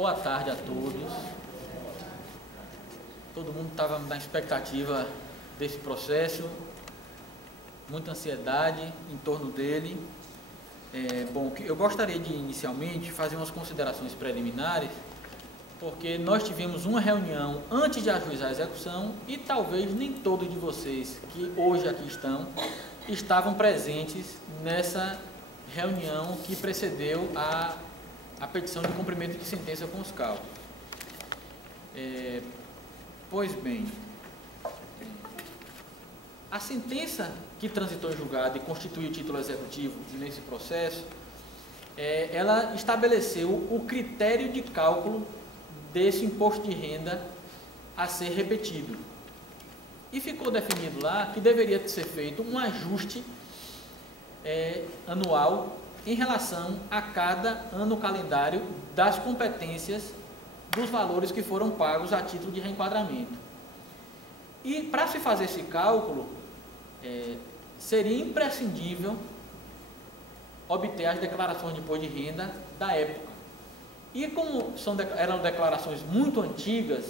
Boa tarde a todos. Todo mundo estava na expectativa desse processo, muita ansiedade em torno dele. Bom, eu gostaria de inicialmente fazer umas considerações preliminares, porque nós tivemos uma reunião antes de ajuizar a execução e talvez nem todos de vocês que hoje aqui estavam presentes nessa reunião que precedeu a petição de cumprimento de sentença com os cálculos. Pois bem, a sentença que transitou em julgado e constituiu o título executivo nesse processo, ela estabeleceu o critério de cálculo desse imposto de renda a ser repetido. E ficou definido lá que deveria ser feito um ajuste anual em relação a cada ano calendário das competências dos valores que foram pagos a título de reenquadramento. E para se fazer esse cálculo, seria imprescindível obter as declarações de imposto de renda da época. E como eram declarações muito antigas,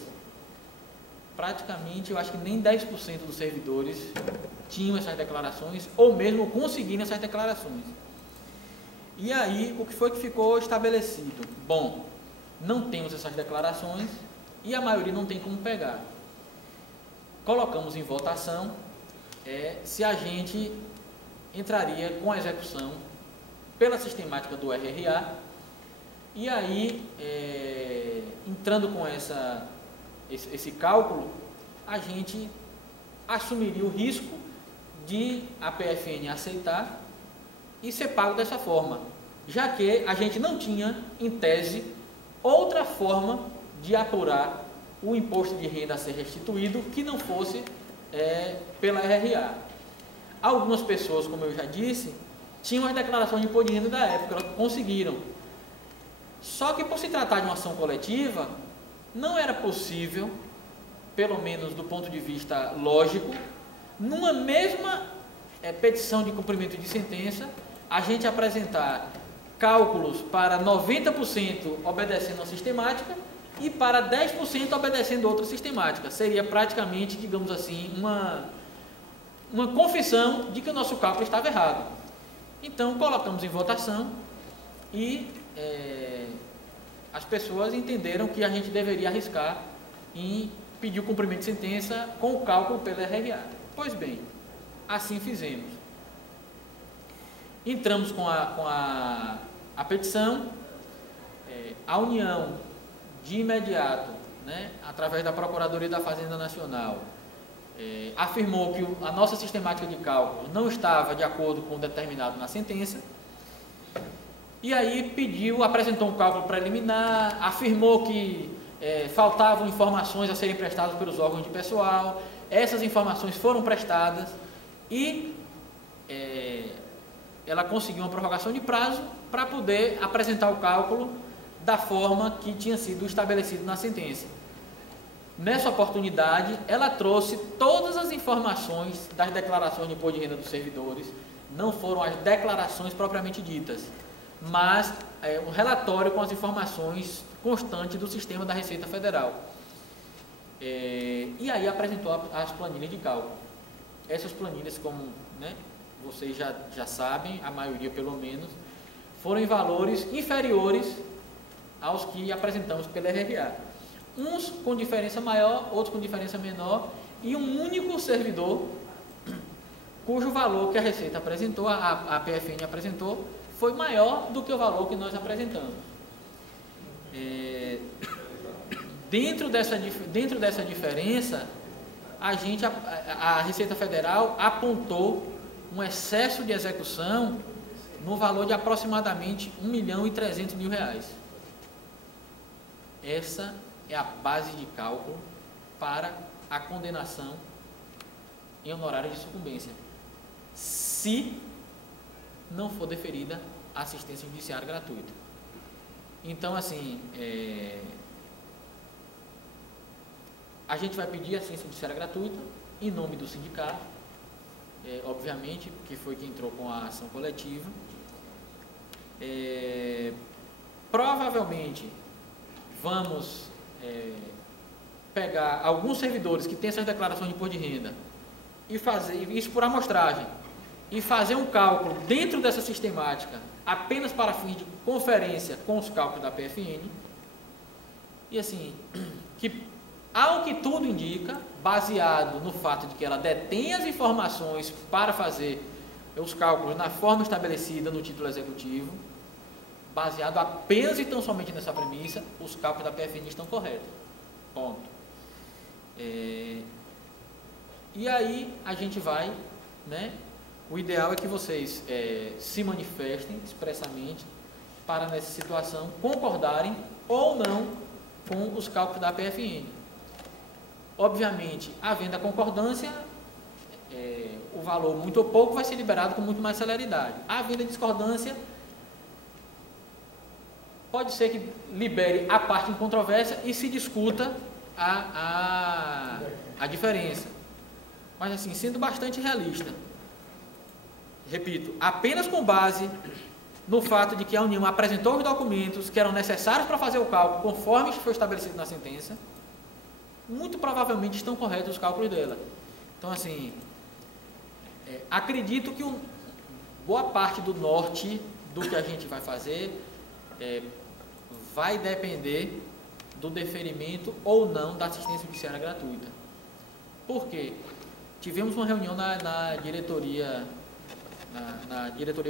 praticamente eu acho que nem 10% dos servidores tinham essas declarações, ou mesmo conseguiram essas declarações. E aí, o que foi que ficou estabelecido? Bom, não temos essas declarações e a maioria não tem como pegar. Colocamos em votação se a gente entraria com a execução pela sistemática do RRA, e aí, entrando com esse cálculo, a gente assumiria o risco de a PFN aceitar e ser pago dessa forma, já que a gente não tinha, em tese, outra forma de apurar o imposto de renda a ser restituído que não fosse pela RRA. Algumas pessoas, como eu já disse, tinham as declarações de imposto de renda da época, elas conseguiram. Só que por se tratar de uma ação coletiva, não era possível, pelo menos do ponto de vista lógico, numa mesma petição de cumprimento de sentença, a gente apresentar cálculos para 90% obedecendo a sistemática e para 10% obedecendo outra sistemática. Seria praticamente, digamos assim, uma confissão de que o nosso cálculo estava errado. Então, colocamos em votação e as pessoas entenderam que a gente deveria arriscar em pedir o cumprimento de sentença com o cálculo pela RRA. Pois bem, assim fizemos. Entramos com a petição, a União, de imediato, através da Procuradoria da Fazenda Nacional, afirmou que a nossa sistemática de cálculo não estava de acordo com o determinado na sentença, e aí apresentou um cálculo preliminar, afirmou que faltavam informações a serem prestadas pelos órgãos de pessoal. Essas informações foram prestadas e ela conseguiu uma prorrogação de prazo para poder apresentar o cálculo da forma que tinha sido estabelecido na sentença. Nessa oportunidade, ela trouxe todas as informações das declarações de imposto de renda dos servidores, não foram as declarações propriamente ditas, mas um relatório com as informações constantes do sistema da Receita Federal. E aí apresentou as planilhas de cálculo. Essas planilhas, como vocês já sabem, a maioria pelo menos, foram em valores inferiores aos que apresentamos pela RRA. Uns com diferença maior, outros com diferença menor, e um único servidor cujo valor que a Receita apresentou, a PFN apresentou, foi maior do que o valor que nós apresentamos. Dentro dessa diferença, a Receita Federal apontou um excesso de execução no valor de aproximadamente R$1.300.000. Essa é a base de cálculo para a condenação em honorário de sucumbência, se não for deferida a assistência judiciária gratuita. Então, assim, a gente vai pedir assistência judiciária gratuita em nome do sindicato, obviamente, que foi quem entrou com a ação coletiva. Provavelmente vamos pegar alguns servidores que têm essas declarações de imposto de renda e fazer isso por amostragem e fazer um cálculo dentro dessa sistemática apenas para fins de conferência com os cálculos da PFN, e assim, que ao que tudo indica, baseado no fato de que ela detém as informações para fazer os cálculos na forma estabelecida no título executivo, baseado apenas e tão somente nessa premissa, os cálculos da PFN estão corretos. Ponto. E aí a gente vai, né? O ideal é que vocês se manifestem expressamente para, nessa situação, concordarem ou não com os cálculos da PFN. Obviamente, havendo a concordância, o valor muito ou pouco vai ser liberado com muito mais celeridade. Havendo a discordância, pode ser que libere a parte em controvérsia e se discuta a diferença. Mas assim, sendo bastante realista, repito, apenas com base no fato de que a União apresentou os documentos que eram necessários para fazer o cálculo, conforme foi estabelecido na sentença, muito provavelmente estão corretos os cálculos dela. Então, assim, acredito que boa parte do norte do que a gente vai fazer vai depender do deferimento ou não da assistência judiciária gratuita. Por quê? Tivemos uma reunião na diretoria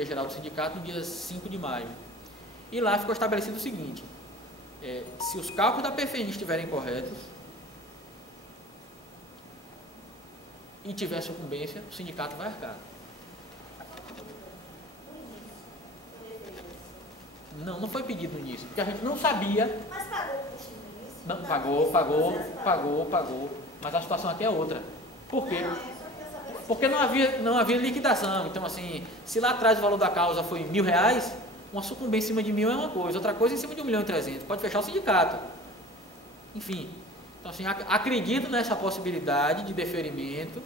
geral do sindicato no dia 5 de maio. E lá ficou estabelecido o seguinte: se os cálculos da PFN estiverem corretos e tiver sucumbência, o sindicato vai arcar. Não foi pedido no início, porque a gente não sabia. Mas pagou o custo no início? Não, pagou. Mas a situação aqui é outra. Por quê? Porque não havia liquidação. Então, assim, se lá atrás o valor da causa foi R$1.000, uma sucumbência em cima de 1.000 é uma coisa, outra coisa em cima de 1.300.000. Pode fechar o sindicato. Enfim. Então, assim, acredito nessa possibilidade de deferimento,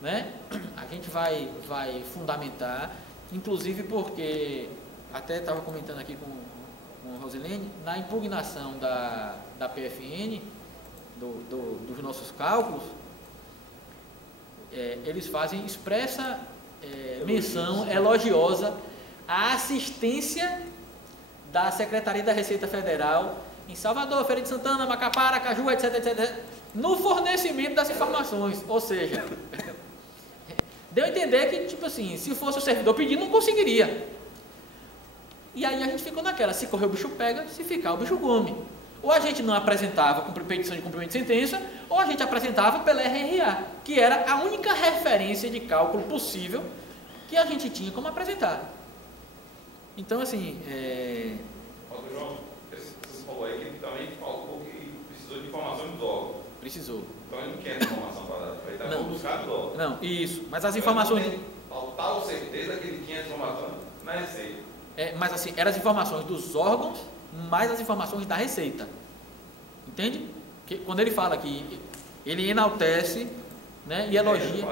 né? A gente vai fundamentar, inclusive porque, até estava comentando aqui com a Rosilene, na impugnação da PFN, dos nossos cálculos, eles fazem expressa menção elogiosa à assistência da Secretaria da Receita Federal em Salvador, Feira de Santana, Macapá, Aracaju, etc., no fornecimento das informações. Ou seja, deu a entender que, tipo assim, se fosse o servidor pedindo, não conseguiria. E aí a gente ficou naquela: se correr o bicho pega, se ficar o bicho come. Ou a gente não apresentava com petição de cumprimento de sentença, ou a gente apresentava pela RRA, que era a única referência de cálculo possível que a gente tinha como apresentar. Então, assim... João, você falou aí que também faltou que precisou de informações dos órgãos. Precisou. Então ele não quer informação para dar, ele está buscando os órgãos. Não, isso. Mas as informações... Faltava certeza que ele tinha informações na Receita. Mas assim, eram as informações dos órgãos, mais as informações da Receita. Entende? Que, quando ele fala que ele enaltece, né, e elogia...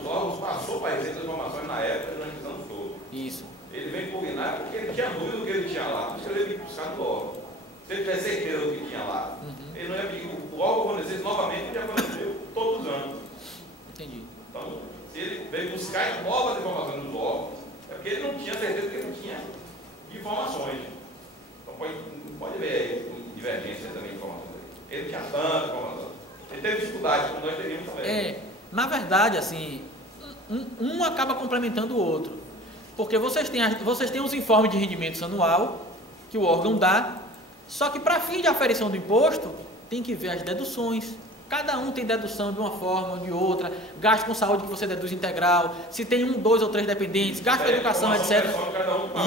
Os órgãos passou para a Receita as informações na época e nós fizemos todo. Isso. Ele vem pugnar porque ele tinha dúvida do que ele tinha lá. Por isso que ele veio buscar do órgão. Se ele tivesse certeza do que tinha lá, ele não ia pedir o órgão fornecesse novamente, que aconteceu todos os anos. Entendi. Então, se ele veio buscar novas informações dos órgãos, é porque ele não tinha certeza que ele não tinha informações. Então, pode ver aí divergência também de informações. Ele tinha tanta informação. Ele teve dificuldade, como nós teríamos também. Na verdade, assim, um acaba complementando o outro. Porque vocês têm os informes de rendimentos anual que o órgão dá, só que para fim de aferição do imposto, tem que ver as deduções. Cada um tem dedução de uma forma ou de outra, gasto com saúde que você deduz integral, se tem 1, 2 ou 3 dependentes, gasto com educação, etc.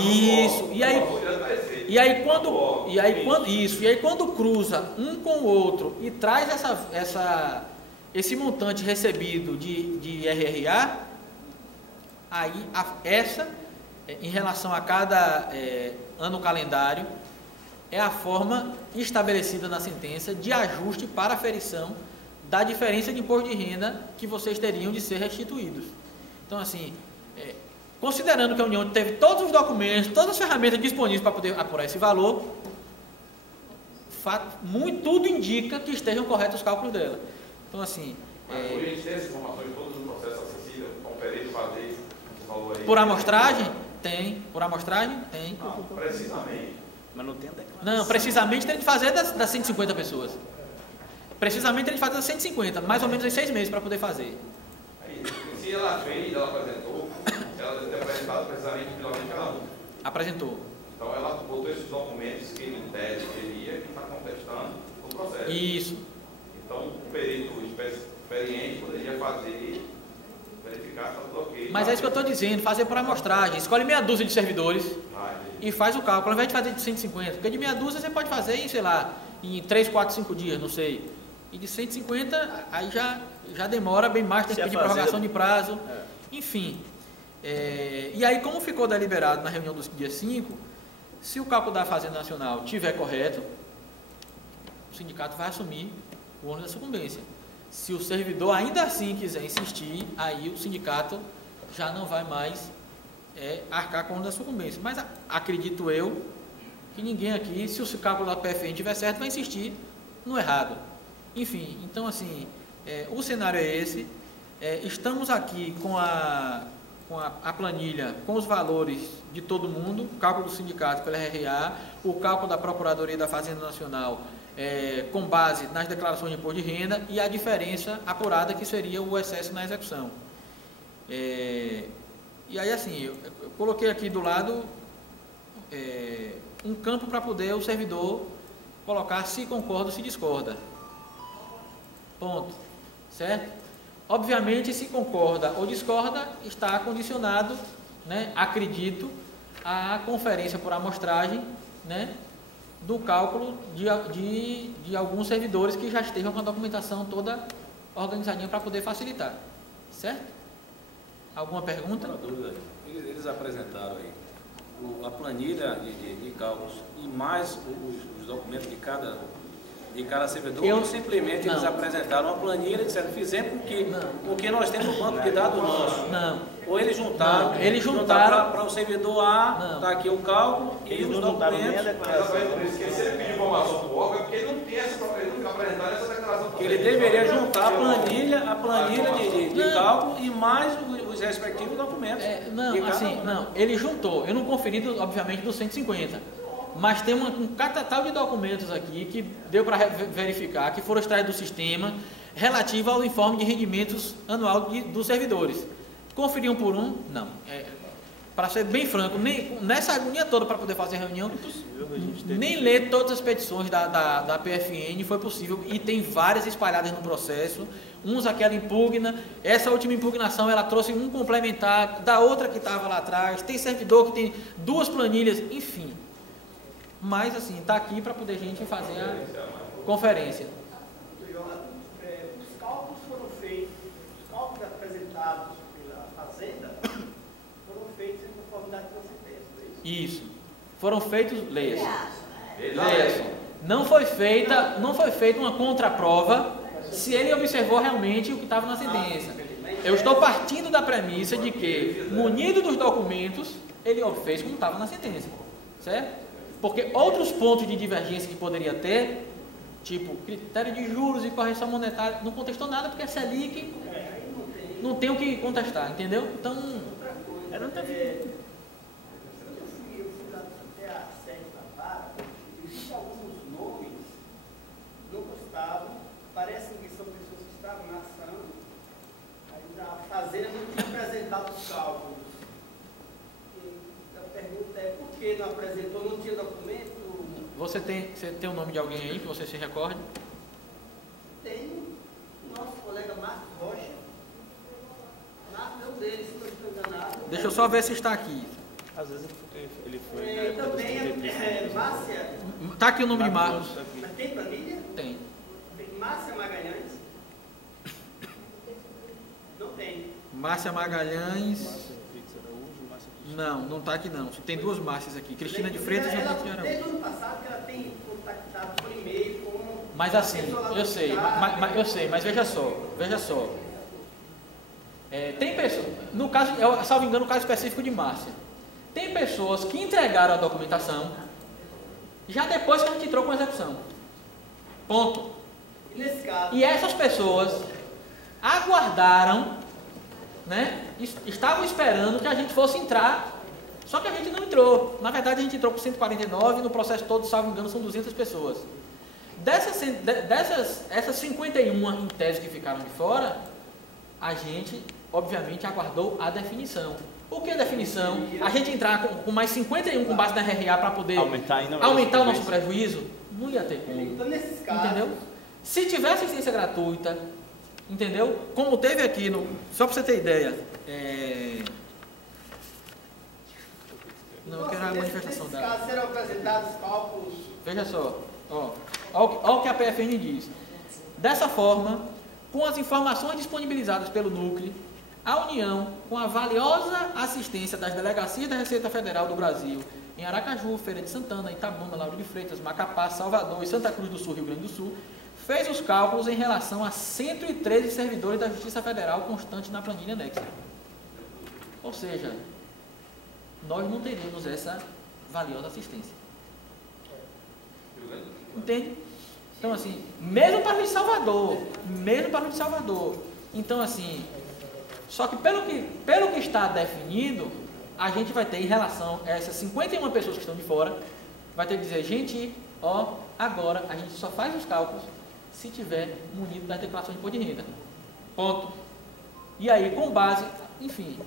Isso. E aí quando cruza um com o outro e traz esse montante recebido de RRA, aí em relação a cada ano calendário, é a forma estabelecida na sentença de ajuste para aferição da diferença de imposto de renda que vocês teriam de ser restituídos. Então, assim, considerando que a União teve todos os documentos, todas as ferramentas disponíveis para poder apurar esse valor, tudo indica que estejam corretos os cálculos dela. Então, assim... Mas por gente tem essas informações todas no processo acessível, para um perito fazer esse valor aí? Por amostragem? Tem. Por amostragem? Tem. Não, precisamente. Mas não tem a declaração. Não, precisamente tem que fazer das 150 pessoas. Precisamente tem que fazer das 150, mais ou menos em 6 meses para poder fazer. Aí, se ela fez, ela apresentou, ela deve ter apresentado precisamente finalmente cada um. Apresentou. Então ela botou esses documentos que ele em tese queria, que está contestando o processo. Isso. Então o perito experiente poderia fazer, verificar se está tudo ok. Mas é isso que eu estou dizendo, fazer por amostragem. Escolhe meia dúzia de servidores e faz o cálculo, ao invés de fazer de 150. Porque de meia dúzia você pode fazer em, sei lá, em 3, 4, 5 dias, não sei. E de 150, aí já demora bem mais, tem que pedir prorrogação de prazo. Enfim. E aí, como ficou deliberado na reunião do dia 5, se o cálculo da Fazenda Nacional estiver correto, o sindicato vai assumir o ônus da sucumbência. Se o servidor ainda assim quiser insistir, aí o sindicato já não vai mais arcar com o ônus da sucumbência. Mas acredito eu que ninguém aqui, se o cálculo da PFN estiver certo, vai insistir no errado. Enfim, então assim, o cenário é esse. Estamos aqui com a planilha, com os valores de todo mundo, o cálculo do sindicato pela RRA, o cálculo da Procuradoria da Fazenda Nacional, com base nas declarações de imposto de renda e a diferença apurada que seria o excesso na execução. E aí assim, eu coloquei aqui do lado um campo para poder o servidor colocar se concorda ou se discorda. Ponto. Certo? Obviamente, se concorda ou discorda, está condicionado, né, acredito, à conferência por amostragem, né, do cálculo de alguns servidores que já estejam com a documentação toda organizadinha para poder facilitar. Certo? Alguma pergunta? Uma dúvida. Eles apresentaram aí a planilha de cálculos e mais os documentos de cada servidor, ou simplesmente eles apresentaram uma planilha e disseram, fizemos o que nós temos no banco de dados nosso. Não. Ou eles juntaram. Eles juntaram para o servidor A, está aqui o cálculo e os documentos. Por isso que se ele pedir informação para o órgão, é porque ele não tem essa propriedade, ele não apresentar essa declaração. Ele deveria juntar a planilha de cálculo e mais os respectivos documentos. Não, ele juntou. Eu não conferi, obviamente, dos 150. Mas tem um catatal de documentos aqui que deu para verificar, que foram extraídos do sistema, relativo ao informe de rendimentos anual dos servidores. Conferiam por um? Não. Para ser bem franco, nessa agonia toda para poder fazer a reunião, nem ler todas as petições da PFN foi possível, e tem várias espalhadas no processo. Uns aquela impugna, essa última impugnação ela trouxe um complementar da outra que estava lá atrás, tem servidor que tem 2 planilhas, enfim. Mas assim, está aqui para poder a gente fazer a conferência. Os cálculos foram feitos, os cálculos apresentados pela Fazenda foram feitos em conformidade com a sentença, é isso? Isso. Foram feitos, leia-se. Não foi feita uma contraprova se ele observou realmente o que estava na sentença. Eu estou partindo da premissa de que, munido dos documentos, ele fez como estava na sentença. Certo? Porque outros pontos de divergência que poderia ter, tipo critério de juros e correção monetária, não contestou nada porque é Selic, não tem o que contestar, entendeu? Então, eu fui lá até a sede da vara, e vi que alguns nomes não gostavam, parece que são pessoas que estavam na ação, aí a Fazenda não tinha apresentado os cálculos. A pergunta é, por que não apresentou, não tinha documento? Você tem o nome de alguém aí que você se recorde? Tem o nosso colega Marcos Rocha. Marcos é um deles, se não estou enganado. Deixa eu só ver se está aqui. Às vezes ele foi. Também Márcia. Está aqui o nome de Marcos. Mas tem planilha? Tem. Tem Márcia Magalhães? Não tem. Márcia Magalhães. Não está aqui não. Tem 2 Márcias aqui. Cristina de Freitas e Henrique de Araújo. Desde o ano passado que ela tem contactado por e-mail com... Mas assim, eu sei, mas veja só. Tem pessoas, no caso, salvo engano, no caso específico de Márcia, tem pessoas que entregaram a documentação já depois que a gente entrou com a execução. Ponto. E nesse caso, E essas pessoas aguardaram, né? Estavam esperando que a gente fosse entrar, só que a gente não entrou. Na verdade, a gente entrou com 149 e no processo todo, salvo engano, são 200 pessoas. Essas 51 em tese que ficaram de fora, a gente, obviamente, aguardou a definição. O que é definição? A gente entrar com mais 51 com base na RRA para poder aumentar o nosso prejuízo? Não ia ter como. então nesses casos, Entendeu? Se tivesse assistência gratuita, entendeu? Como teve aqui, só para você ter ideia. Não, eu quero a manifestação nesses da. casos serão apresentados cálculos. Veja só, ó o que a PFN diz. Dessa forma, com as informações disponibilizadas pelo Núcleo, a União, com a valiosa assistência das delegacias da Receita Federal do Brasil, em Aracaju, Feira de Santana, Itabuna, Lauro de Freitas, Macapá, Salvador e Santa Cruz do Sul, Rio Grande do Sul, fez os cálculos em relação a 113 servidores da Justiça Federal constantes na planilha anexa. Ou seja, nós não teríamos essa valiosa assistência. Entende? Então, assim, mesmo para o de Salvador, então, assim, só que pelo que está definido, a gente vai ter em relação a essas 51 pessoas que estão de fora, vai ter que dizer, gente, ó, agora a gente só faz os cálculos se tiver munido das declarações de imposto de renda. Ponto. E aí, com base, enfim,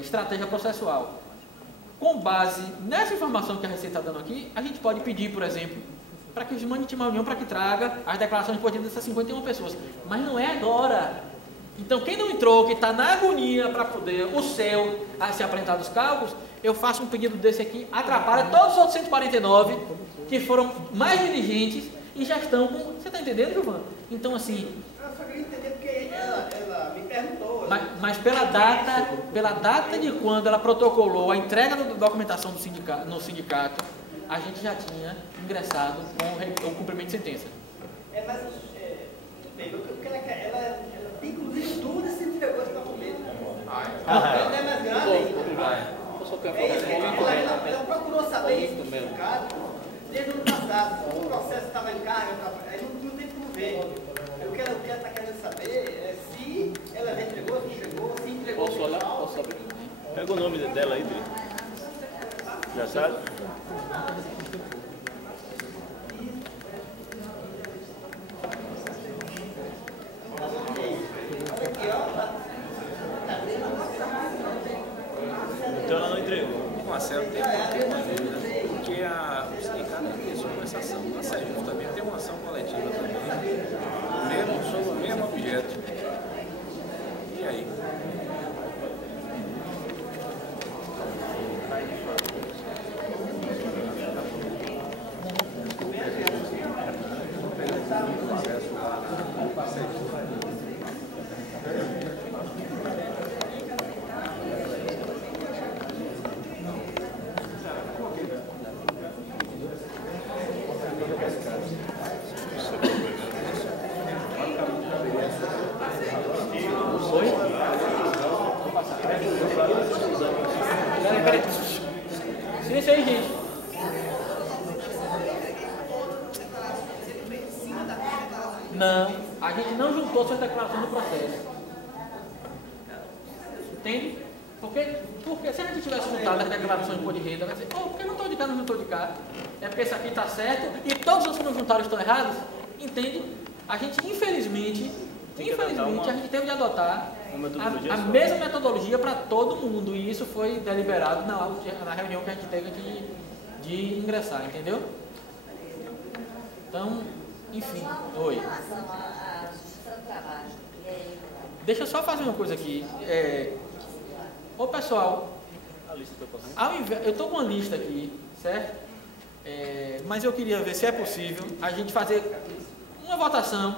estratégia processual. Com base nessa informação que a Receita está dando aqui, a gente pode pedir, por exemplo, para que os mande uma união para que traga as declarações de imposto de renda dessas 51 pessoas. Mas não é agora. Então, quem não entrou, que está na agonia para poder o seu se apresentar dos cálculos, eu faço um pedido desse aqui, atrapalha todos os outros 149 que foram mais diligentes e já estão com... Você está entendendo, Giovana? Então, assim... Eu só queria entender porque ela me perguntou. Mas pela data de quando ela protocolou a entrega da documentação no sindicato, a gente já tinha ingressado com o cumprimento de sentença. Mas porque ela tem inclusive dúvidas se entregou esse documento. Ela é mais grande. Ela procurou saber isso do sindicato desde o ano passado. O processo estava em carga, aí não tem como ver. O que ela está querendo saber é se ela já entregou, se chegou, se entregou. Posso olhar? Posso abrir? Pega o nome dela aí, Dri. Já sabe? Então ela não entregou. Marcelo, tem uma dúvida, porque o sindicato iniciou com essa ação. A SEJUF também tem uma ação coletiva também, sobre o mesmo objeto. E aí? Silêncio aí, gente. Não, a gente não juntou suas declarações no processo. Entende? Porque se a gente tivesse juntado as declarações de imposto de renda, vai dizer, por que não estou de cá, não estou de cá? É porque esse aqui está certo e todos os que não juntaram estão errados? Entende? A gente, infelizmente, a gente teve de adotar a mesma metodologia para todo mundo, e isso foi deliberado na reunião que a gente teve de ingressar, entendeu? Então, enfim, oi. Deixa eu só fazer uma coisa aqui. Ô pessoal, eu estou com uma lista aqui, certo? Mas eu queria ver se é possível a gente fazer uma votação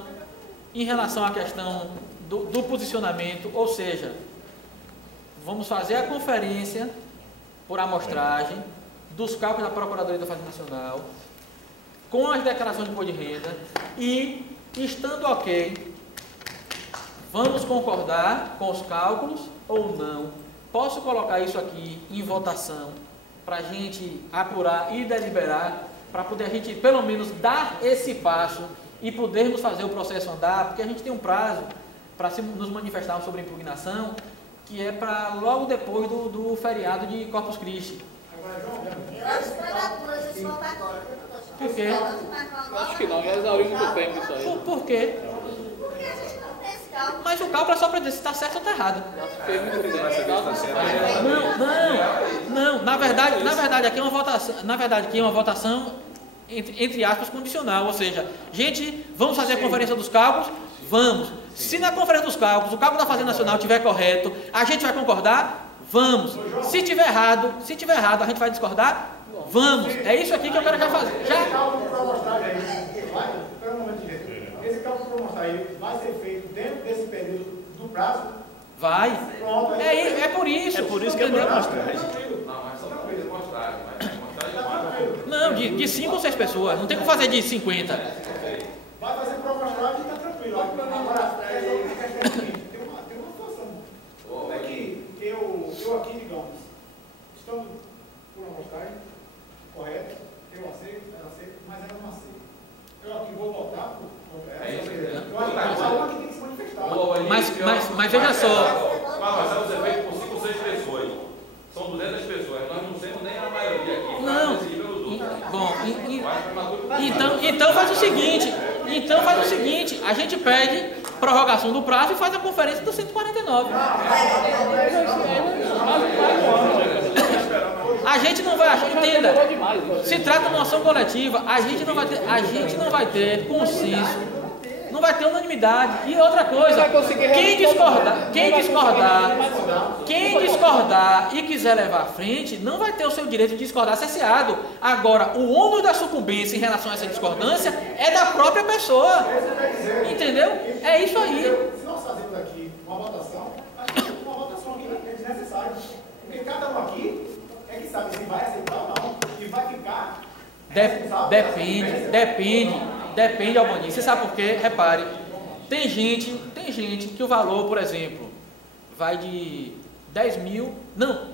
em relação à questão do posicionamento, ou seja, vamos fazer a conferência por amostragem dos cálculos da Procuradoria da Fazenda Nacional, com as declarações de imposto de renda, e, estando ok, vamos concordar com os cálculos ou não. Posso colocar isso aqui em votação para a gente apurar e deliberar para poder a gente, pelo menos, dar esse passo e podermos fazer o processo andar, porque a gente tem um prazo para nos manifestarmos sobre a impugnação, que é para logo depois do feriado de Corpus Christi. Eu acho prematuro esse voltar agora. Por quê? Eu acho que não, já exauriu muito tempo isso aí. Por quê? Porque a gente não tem esse cálculo. Mas o cálculo é só para dizer se está certo ou está errado. Fiquei muito evidente. Não. Na verdade aqui é uma votação, entre aspas, condicional. Ou seja, gente, vamos fazer a conferência dos cálculos? Vamos. Se na conferência dos cálculos o cálculo da Fazenda Nacional estiver correto, a gente vai concordar? Vamos. Se tiver errado, a gente vai discordar? Vamos. É isso aqui que eu quero já fazer. Esse cálculo para mostrar aí, esse cálculo para mostrar aí vai ser feito dentro desse período do prazo? Vai. É por isso. É por isso que é para mostrar. Não, mas só para mostrar. Não, de 5 ou 6 pessoas. Não tem como fazer de 50. Vai fazer para mostrar e está tranquilo. Agora, a questão é a seguinte, tem uma situação. É que eu aqui, digamos, estamos por uma amostragem correta, eu aceito, mas ela não aceita. Eu aqui vou votar por ela. Eu acho que cada um aqui tem que se manifestar. Mas veja só. Mas vai ser feito por 5 ou 6 pessoas. São 200 pessoas. Nós não temos nem a maioria aqui. Não. Então faz o seguinte, a gente pede prorrogação do prazo e faz a conferência do 149. A gente não vai achar, entenda, se trata de uma ação coletiva, a gente não vai ter consenso, não vai ter unanimidade. E outra coisa, quem discordar e quiser levar à frente, não vai ter o seu direito de discordar cesseado. Agora, o ônus da sucumbência em relação a essa discordância é da própria pessoa. Entendeu? É isso aí. Se nós fazemos aqui uma votação aqui é desnecessária. Porque cada um aqui é que sabe se vai aceitar ou não. E vai ficar. Depende, Albani. Você sabe por quê? Repare. Tem gente que o valor, por exemplo, vai de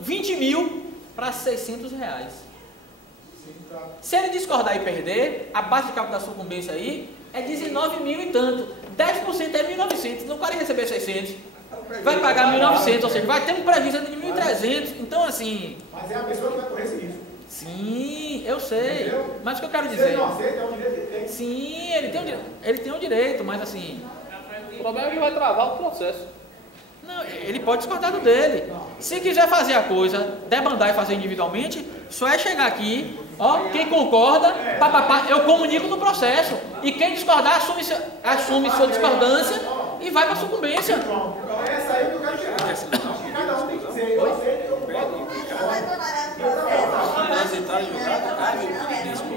20 mil para 600 reais. Se ele discordar e perder, a base de cálculo da sucumbência aí é 19 mil e tanto. 10% é 1.900. Então o cara receber 600, vai pagar 1.900, ou seja, vai ter um prejuízo de 1.300. Então assim... Mas é a pessoa que vai correr esse risco. Sim, eu sei. Entendeu? Mas o que eu quero dizer... Se ele não aceita, é um direito que ele tem. Sim, ele tem um direito, mas assim... O problema é que vai travar o processo. Não, ele pode discordar do dele. Se quiser fazer a coisa, debandar e fazer individualmente, só é chegar aqui, ó, quem concorda, papapá, eu comunico no processo. E quem discordar assume sua discordância e vai para a sucumbência. É essa aí que eu quero chegar. Cada um tem que dizer, eu aceito, eu concordo.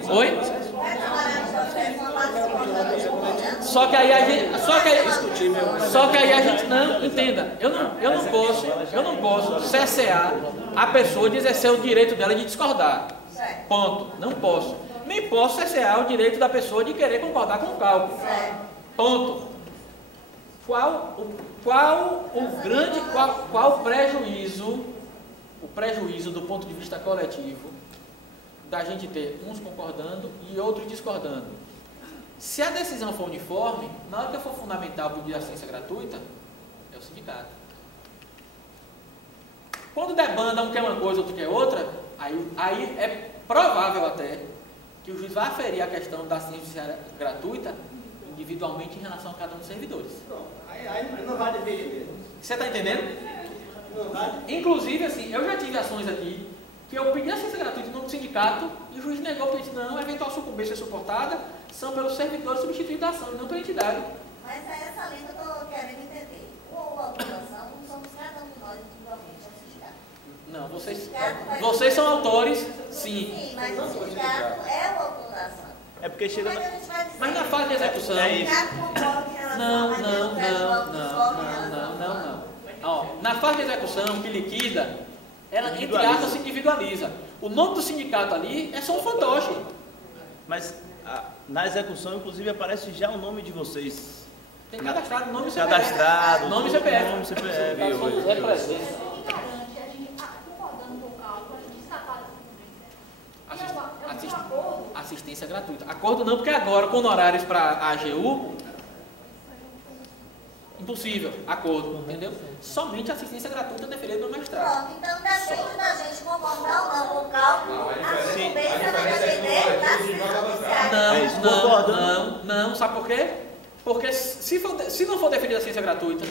Oi? Só que aí a gente não entenda. Eu não posso cercear a pessoa de exercer o direito dela de discordar. Ponto. Não posso. Nem posso cercear o direito da pessoa de querer concordar com o cálculo. Ponto. Qual o prejuízo do ponto de vista coletivo da gente ter uns concordando e outros discordando? Se a decisão for uniforme, na hora que eu for fundamentar o pedido de assistência gratuita, é o sindicato. Quando debanda um quer uma coisa, outro quer outra, aí é provável até que o juiz vai aferir a questão da assistência gratuita individualmente em relação a cada um dos servidores. Aí não vai dever mesmo. Você está entendendo? Inclusive, assim, eu já tive ações aqui que eu pedi assistência gratuita no sindicato e o juiz negou, porque disse, não, a eventual sucumbência suportada são pelos servidores substituídos da ação, e não pela entidade. Mas é essa linha que eu estou querendo entender. O autorização não somos cada um de nós individualmente, é o sindicato. Não, vocês são autores, sim. Sim, mas o sindicato é o autorização. É porque chega... Mas na fase de execução... O sindicato concorda em relação Não. Ó, na fase de execução, que liquida, ela, entre aspas, se individualiza. O nome do sindicato ali é só um fantoche. Mas na execução, inclusive, aparece já o nome de vocês. Tem cadastrado, nome e CPF. Cadastrado. Nome e CPF. Nome e CPF. Assistência assistência gratuita. Acordo não, porque agora, com honorários para a AGU, impossível, acordo, entendeu? Somente assistência gratuita deferida do magistrado. Pronto, então depende da gente concordar ou não com o cálculo, a Sim, sucumbência vai depender da assistência. Não, sabe por quê? Porque se não for deferida a ciência gratuita,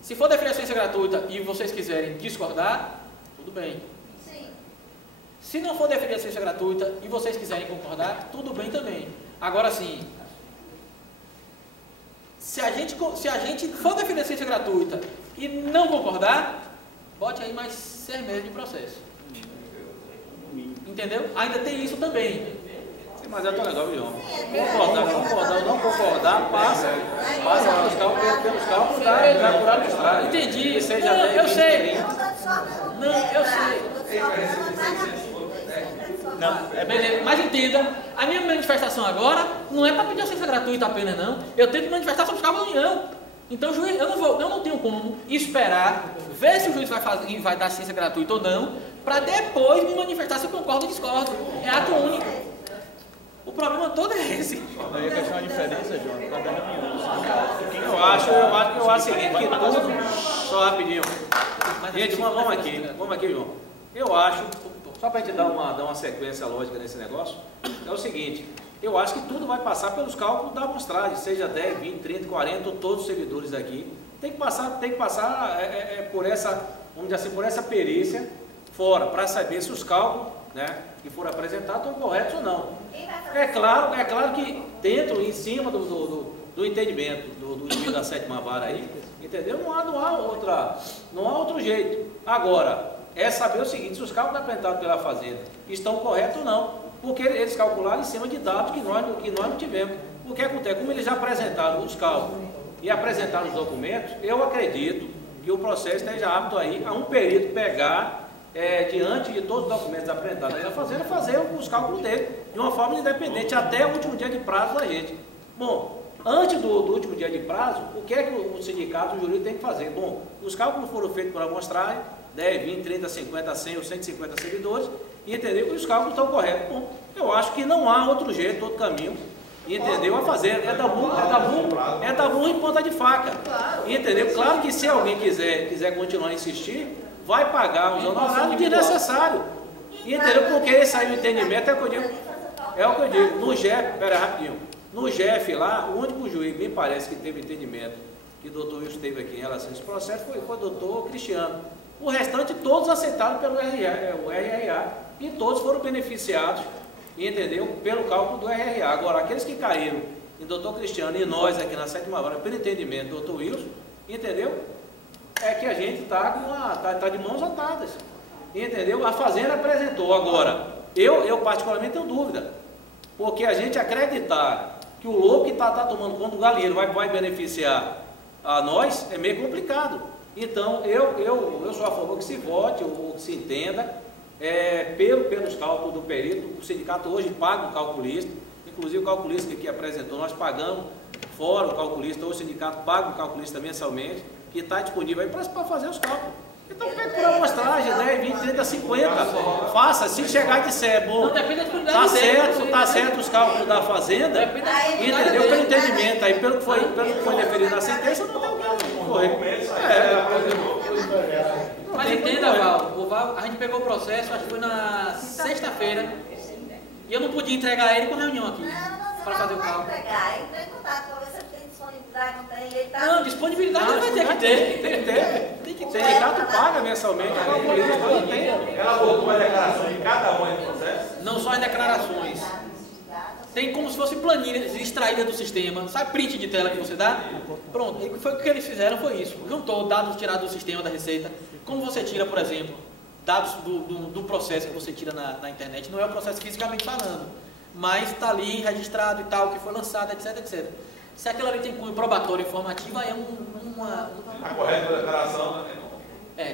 se for deferida a ciência gratuita e vocês quiserem discordar, tudo bem. Sim. Se não for deferida a ciência gratuita e vocês quiserem concordar, tudo bem também. Agora sim, se a gente for deferir a ciência gratuita e não concordar, bote aí mais 6 meses de processo. Entendeu? Ainda tem isso também. Sim, mas é tão legal, João. Concordar ou não concordar, passa pelos cálculos da por arbitragem. Entendi. Que seja Não, 10, eu 20, sei. 30. Não, eu sei. Beleza, mas entenda, a minha manifestação agora não é para pedir assistência gratuita apenas, não. Eu tenho que manifestar sobre os cabos da União. Então, o juiz, eu não tenho como esperar, ver se o juiz vai dar assistência gratuita ou não, para depois me manifestar se eu concordo ou discordo. É ato único. O problema todo é esse. Aí a questão da diferença, João, por causa da reunião. Eu acho o seguinte, que tudo, só rapidinho. Gente, vamos aqui, João. Eu acho, só para a gente dar uma sequência lógica nesse negócio, é o seguinte, eu acho que tudo vai passar pelos cálculos da amostragem, seja 10, 20, 30, 40, ou todos os servidores aqui. Tem que passar por essa, vamos dizer assim, por essa perícia fora, para saber se os cálculos, né, que foram apresentados estão corretos ou não. É claro que dentro, em cima do entendimento do juiz da 7ª vara aí, entendeu? Não há outro jeito. Agora, é saber o seguinte, se os cálculos apresentados pela Fazenda estão corretos ou não, porque eles calcularam em cima de dados que nós não tivemos. O que acontece? Como eles já apresentaram os cálculos e apresentaram os documentos, eu acredito que o processo esteja apto aí a um perito pegar, diante de todos os documentos apresentados pela Fazenda, fazer os cálculos dele, de uma forma independente, até o último dia de prazo da gente. Bom, antes do último dia de prazo, o que é que o sindicato, o jurídico tem que fazer? Bom, os cálculos foram feitos por amostragem, 10, 20, 30, 50, 100 ou 150 servidores, e entendeu que os cálculos estão corretos. Bom, eu acho que não há outro jeito, outro caminho, entendeu? A fazer. É da burro em ponta de faca. Entendeu? Claro que se alguém quiser continuar a insistir, vai pagar os honorários desnecessários. Entendeu? Porque esse aí o entendimento é o que eu digo. No GEF, pera rapidinho. No GEF lá, o único juiz, me parece, que teve entendimento, que o doutor Wilson teve aqui em relação a esse processo, foi o doutor Cristiano. O restante, todos aceitaram pelo RRA, e todos foram beneficiados, entendeu? Pelo cálculo do RRA. Agora, aqueles que caíram em doutor Cristiano e nós aqui na 7ª vara, pelo entendimento do doutor Wilson, entendeu? É que a gente está de mãos atadas, entendeu? A Fazenda apresentou. Agora, eu particularmente tenho dúvida, porque a gente acreditar que o lobo que está tomando conta do galinheiro vai beneficiar a nós é meio complicado. Então, eu sou a favor que se vote ou que se entenda pelos cálculos do perito. O sindicato hoje paga o calculista, inclusive o calculista que apresentou, nós pagamos fora o calculista, ou o sindicato paga o calculista mensalmente, que está disponível aí para fazer os cálculos. Então, pega por amostragem, 10, 20, 30, 50, faça, se chegar e disser, bom, tá certo os cálculos da Fazenda, entendeu? Pelo entendimento, aí pelo que foi deferido na sentença, não tem o que correr. Mas entenda, Val, a gente pegou o processo, acho que foi na sexta-feira, e eu não podia entregar ele com reunião aqui, para fazer o cálculo. Entra em contato para ver se tem disponibilidade, não tem, ele tá... Não, disponibilidade não vai ter que ter. Tem que ter. O sindicato paga mensalmente o calculista, não tem. Ela colocou uma declaração de cada um do processo? Não só as declarações. Tem como se fosse planilhas extraídas do sistema. Sabe print de tela que você dá? Pronto. O que eles fizeram foi isso. Juntou dados tirados do sistema da Receita. Como você tira, por exemplo, dados do processo que você tira na internet. Não é o processo fisicamente falando, mas está ali registrado e tal, que foi lançado, etc, etc. Se aquilo ali tem cunho probatório informativo, aí é A correta declaração,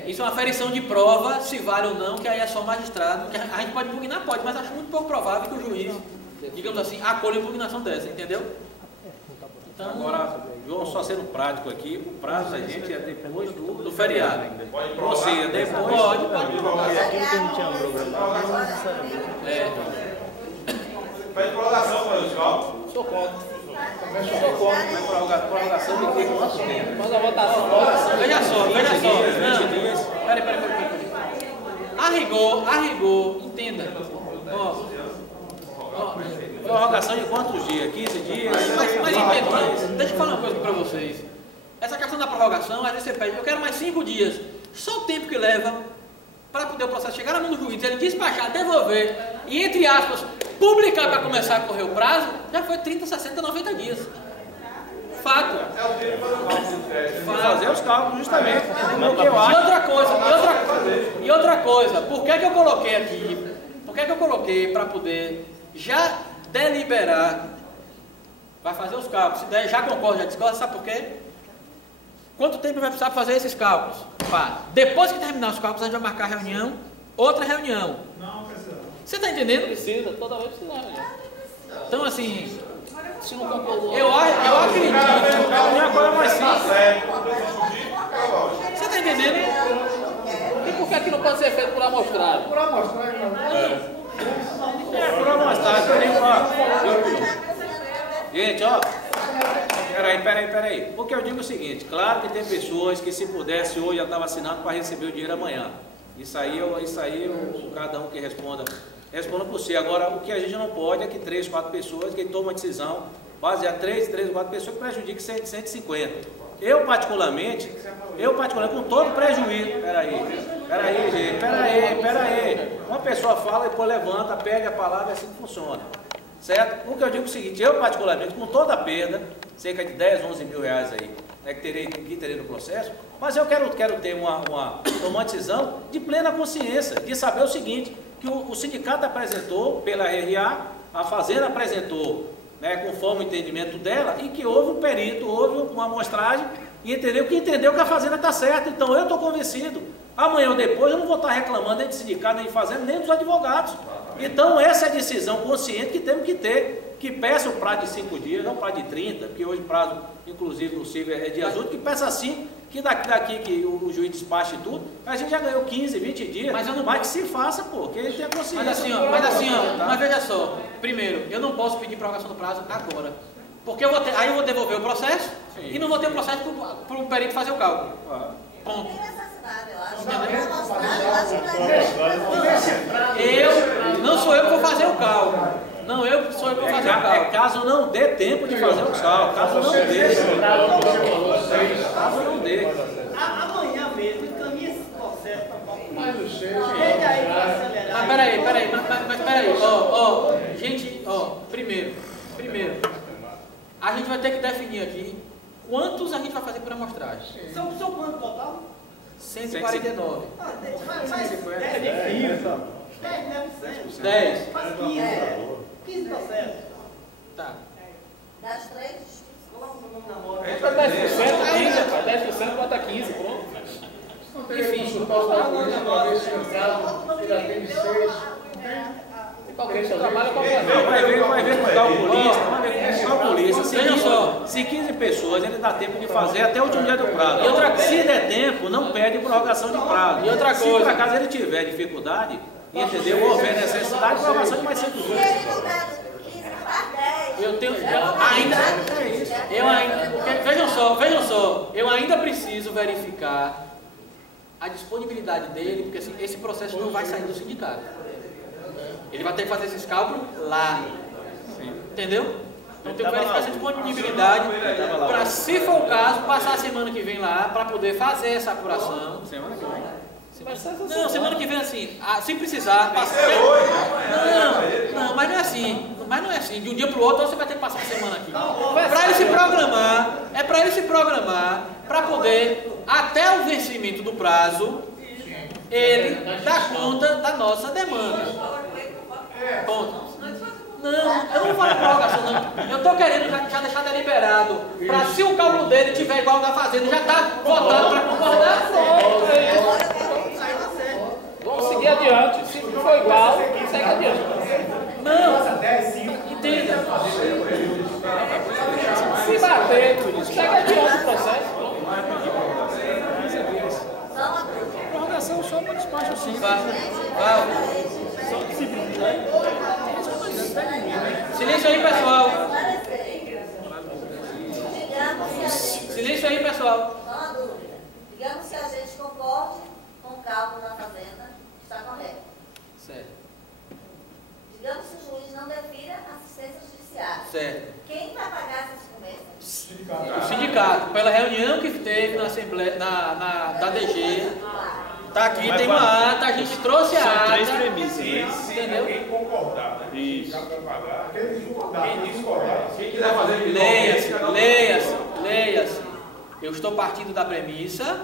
isso é uma aferição de prova, se vale ou não, que aí é só o magistrado. Que a gente pode impugnar, pode, mas acho muito pouco provável que o juiz, digamos assim, acolha a impugnação dessa, entendeu? Então, agora, João, só sendo prático aqui, o prazo da gente é depois do feriado. Pode provar. Ou seja, depois... Pode. Porque aquilo que a gente tinha programado não necessariamente. Pede prorrogação para os cálculos. Sou contra. Sou contra. Prorrogação de que? Quanto tempo? Mas a votação. Veja só. 20 dias. Peraí. A rigor, entenda. Prorrogação de quantos dias? 15 dias? Mas entenda, deixa eu falar uma coisa aqui pra vocês. Essa questão da prorrogação, às vezes você pede, eu quero mais 5 dias. Só o tempo que leva para poder o processo chegar na mão do juiz, ele despachar, devolver e, entre aspas, publicar para começar a correr o prazo, já foi 30, 60, 90 dias. Fato. É o tempo para o cálculo de crédito. Fazer os cálculos justamente. E outra coisa, por que eu coloquei aqui? Por que eu coloquei para poder já deliberar, vai fazer os cálculos, se der, já concorda, já discorda, sabe por quê? Quanto tempo vai precisar fazer esses cálculos? Pá, depois que terminar os cálculos, a gente vai marcar a reunião, outra reunião. Não precisa. Você está entendendo? Precisa, toda vez precisa. Então, assim, Se não concordou. eu acredito. Agora mais simples. Você está entendendo? E por que aqui não pode ser feito por amostragem? Por amostragem. Gente, ó. Peraí. Porque eu digo o seguinte, claro que tem pessoas que se pudesse hoje já estava assinando para receber o dinheiro amanhã. Isso aí cada um que responda por si. Agora, o que a gente não pode é que 3, 4 pessoas que tomam uma decisão, basear 3 ou 4 pessoas que prejudiquem 150. Eu particularmente, com todo prejuízo, peraí, gente. Uma pessoa fala e depois levanta, pega a palavra, assim que funciona. Certo? O que eu digo é o seguinte, eu particularmente, com toda a perda, cerca de 10, 11 mil reais aí, né, que terei no processo, mas eu quero ter uma decisão de plena consciência, de saber o seguinte, que o sindicato apresentou pela RRA, a Fazenda apresentou, né, conforme o entendimento dela, e que houve um perito, houve uma amostragem, e entendeu que a Fazenda está certa. Então eu estou convencido, amanhã ou depois eu não vou estar reclamando nem de sindicato, nem de Fazenda, nem dos advogados. Então essa é a decisão consciente que temos que ter, que peça o prazo de 5 dias, não o prazo de 30, porque hoje o prazo, inclusive no CIV é dias úteis, que peça assim, que daqui que o juiz despache tudo, a gente já ganhou 15, 20 dias, mas que se faça, pô, que a gente tenha consciência. Mas veja só, primeiro, eu não posso pedir prorrogação do prazo agora, porque eu vou devolver o processo. Sim. E não vou ter um processo para o perito fazer o cálculo. Ponto. Não sou eu que vou fazer o cálculo. Não, sou eu que vou fazer o cálculo. É caso não dê tempo de fazer o cálculo. Caso não dê. Amanhã mesmo, encaminha esse processo para o Mas peraí. Gente, primeiro, a gente vai ter que definir aqui quantos a gente vai fazer por amostragem. São quanto total? 149. É difícil. 10. Faz 15 processos. Tá. Das 3, Coloca o nome na moda. 10%, 15, rapaz. 10% bota 15, pronto. Enfim. Qualquer seu trabalho é qualquer Vai ver com o calculista. Se 15 pessoas, ele dá tempo de fazer até o último dia do prazo. Se der tempo, não pede prorrogação de prazo. E outra coisa, se por acaso ele tiver dificuldade, entendeu? Ou houver necessidade, prorrogação de mais 5 dias. Vejam só, eu ainda preciso verificar a disponibilidade dele, porque assim, esse processo não vai sair do sindicato. Ele vai ter que fazer esses cálculos lá. Entendeu? Então tem que verificar essa disponibilidade para, se for o caso, passar a semana que vem lá para poder fazer essa apuração. Semana que vem. Não, semana que vem assim, se precisar. Não, mas não é assim. Mas não é assim, de um dia para o outro você vai ter que passar uma semana aqui. Para ele se programar, para poder, até o vencimento do prazo, ele dar conta da nossa demanda. Ponto. Não, eu não vou falar prorrogação, não. Eu estou querendo já deixar deliberado, para, se o cálculo dele tiver igual ao da Fazenda, já está votado para concordar. Vamos seguir adiante. Se for igual, segue adiante. Não, entenda. Se bater, segue adiante o processo. Prorrogação só para despacho simples. pessoal. Só uma dúvida. Digamos que a gente concorde com o cálculo da fazenda, está correto. Certo. Digamos que o juiz não defira assistência judiciária. Certo. Quem vai pagar essas começas? O sindicato, pela reunião que teve na Assembleia, da DG, tá aqui, tem uma ata, a gente trouxe a ata. São 3 premissas. Entendeu? Quem concordar, né? Isso. Quem pagar, quem discordar. Quem quiser fazer Leia-se. Eu estou partindo da premissa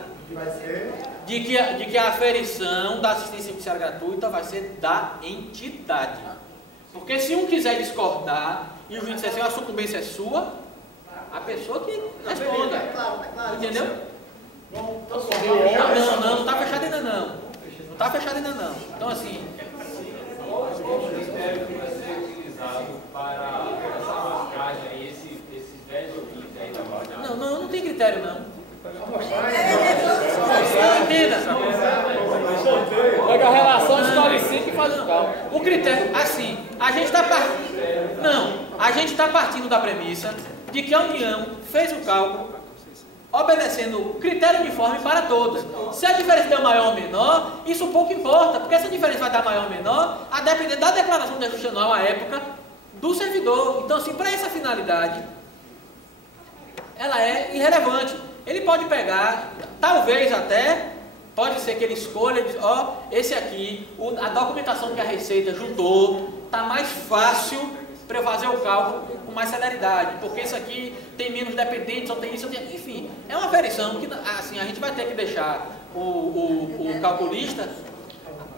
de que a aferição da assistência judiciária gratuita vai ser da entidade. Porque se um quiser discordar e o juiz disser assim, a sucumbência é sua, a pessoa que responda. Entendeu? Não está fechado ainda não. Não está fechado ainda não. Então assim. Qual o critério que vai ser utilizado para essa amostragem aí, esses 10 ouvintes aí da Bahia? Não tem critério não. Não entenda. Pega a relação, escolhe 5 e faz um cálculo. O critério, assim, a gente está partindo. Não, a gente está partindo da premissa de que a União fez o cálculo obedecendo o critério uniforme para todos. Se a diferença der maior ou menor, isso pouco importa, porque essa diferença vai dar maior ou menor a depender da declaração de ajuste anual à época do servidor. Então, assim, para essa finalidade, ela é irrelevante. Ele pode pegar, talvez até, pode ser que ele escolha, diz, ó, esse aqui, a documentação que a Receita juntou, está mais fácil para eu fazer o cálculo com mais celeridade, porque isso aqui tem menos dependentes, ou tem isso, enfim, é uma aferição que assim, a gente vai ter que deixar o calculista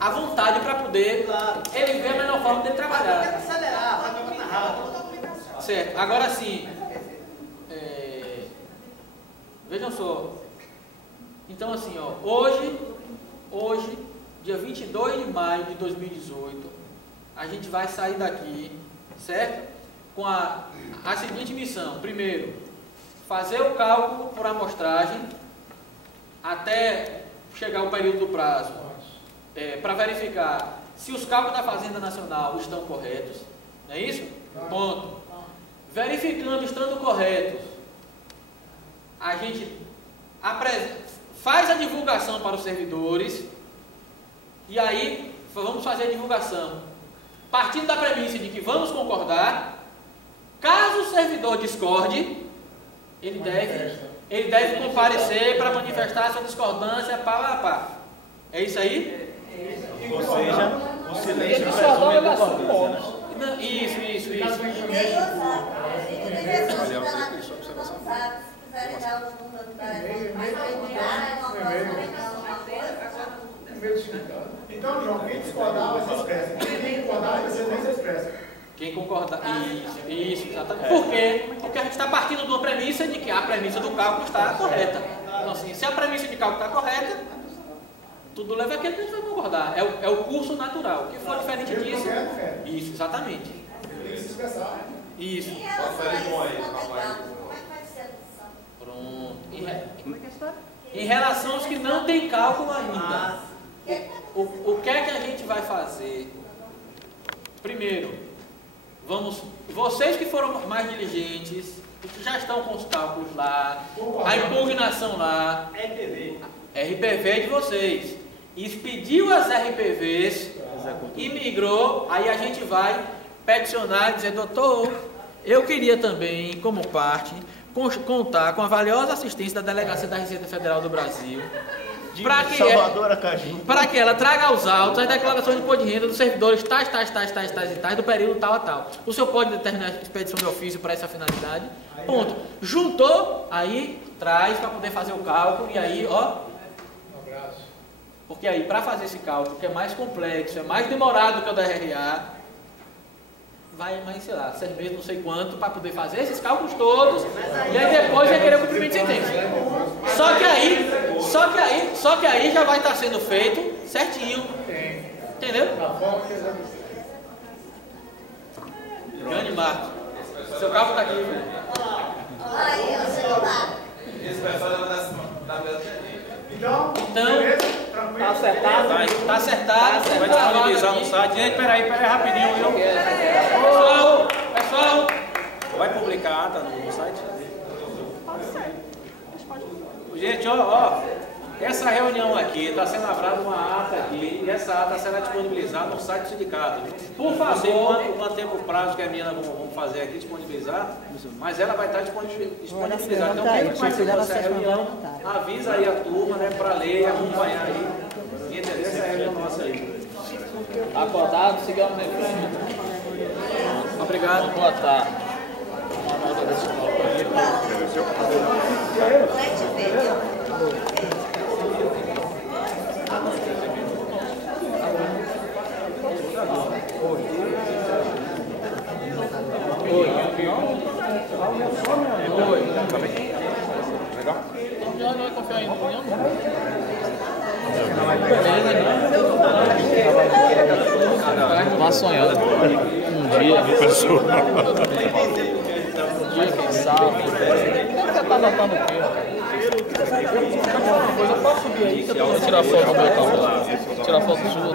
à vontade para poder ele ver a melhor forma dele trabalhar. Vai acelerar, vai acabar mais rápido. Certo, agora sim, vejam só, então assim, ó, hoje, dia 22 de maio de 2018, a gente vai sair daqui, certo? Com a seguinte missão: primeiro, fazer o cálculo por amostragem até chegar o período do prazo, para verificar se os cálculos da Fazenda Nacional estão corretos, não é isso? Ponto. Verificando, estando corretos, a gente faz a divulgação para os servidores e aí vamos fazer a divulgação partindo da premissa de que vamos concordar. Caso o servidor discorde, ele deve comparecer para manifestar sua discordância, pá. É isso aí? Ou seja, o silêncio presume a concordância, né? Isso. tem pessoas que estão lá não sabem, se quiserem dar os números mas vai mudar, uma coisa. Então, João, quem discordar vai ser expresso. Quem concordar vai ser expresso. Quem concordar. Isso, exatamente. Por quê? Porque a gente está partindo de uma premissa de que a premissa do cálculo está correta. Então, assim, se a premissa de cálculo está correta, tudo leva àquilo que a gente vai concordar. É o curso natural. O que for diferente disso. Isso, exatamente. Tem que se expressar. Isso. Em relação a isso, como é que vai ser a decisão? Pronto. Em relação aos que não têm cálculo ainda, o que é que a gente vai fazer? Primeiro, vocês que foram mais diligentes, que já estão com os cálculos lá, a impugnação lá, RPV de vocês, expediu as RPVs e migrou, aí a gente vai peticionar e dizer, doutor, eu queria também, como parte, contar com a valiosa assistência da Delegacia da Receita Federal do Brasil, para que ela traga aos autos as declarações de imposto de renda dos servidores tais e tais do período tal a tal. O senhor pode determinar a expedição de ofício para essa finalidade? Ponto. Juntou, aí traz para poder fazer o cálculo e aí, ó. Porque aí, para fazer esse cálculo, que é mais complexo, é mais demorado que o da RRA, vai mais, sei lá, 6 meses, não sei quanto, para poder fazer esses cálculos todos, e aí depois vai querer o cumprimento de sentença. Só que aí já vai estar sendo feito certinho. Entendeu? Grande Marcos. Seu cálculo está aqui, velho. Aí, eu sei lá. Esse pessoal da Então, tá acertado. Tá acertado. Vai disponibilizar no site. Gente, peraí rapidinho, viu? Pessoal. Vai publicar a ata no site? Gente, ó, essa reunião aqui está sendo lavrada uma ata aqui, e essa ata será disponibilizada no site do sindicato. Por favor, mantém o prazo que a menina vamos fazer aqui, disponibilizar, mas ela vai estar disponibilizada. Então, quem participou dessa reunião, avisa aí a turma, né, para ler e acompanhar aí, e entender essa reunião nossa aí. Acordado, sigamos em frente. Obrigado. Boa tarde. Uma nota desse Oi. Legal? Não vai confiar em nenhum? Beleza, né? Uma sonhada. Um dia. Um dia, quem sabe. Como você tá notando o quê? Eu posso subir aí que eu vou tirar foto do meu carro lá. Tirar foto sua.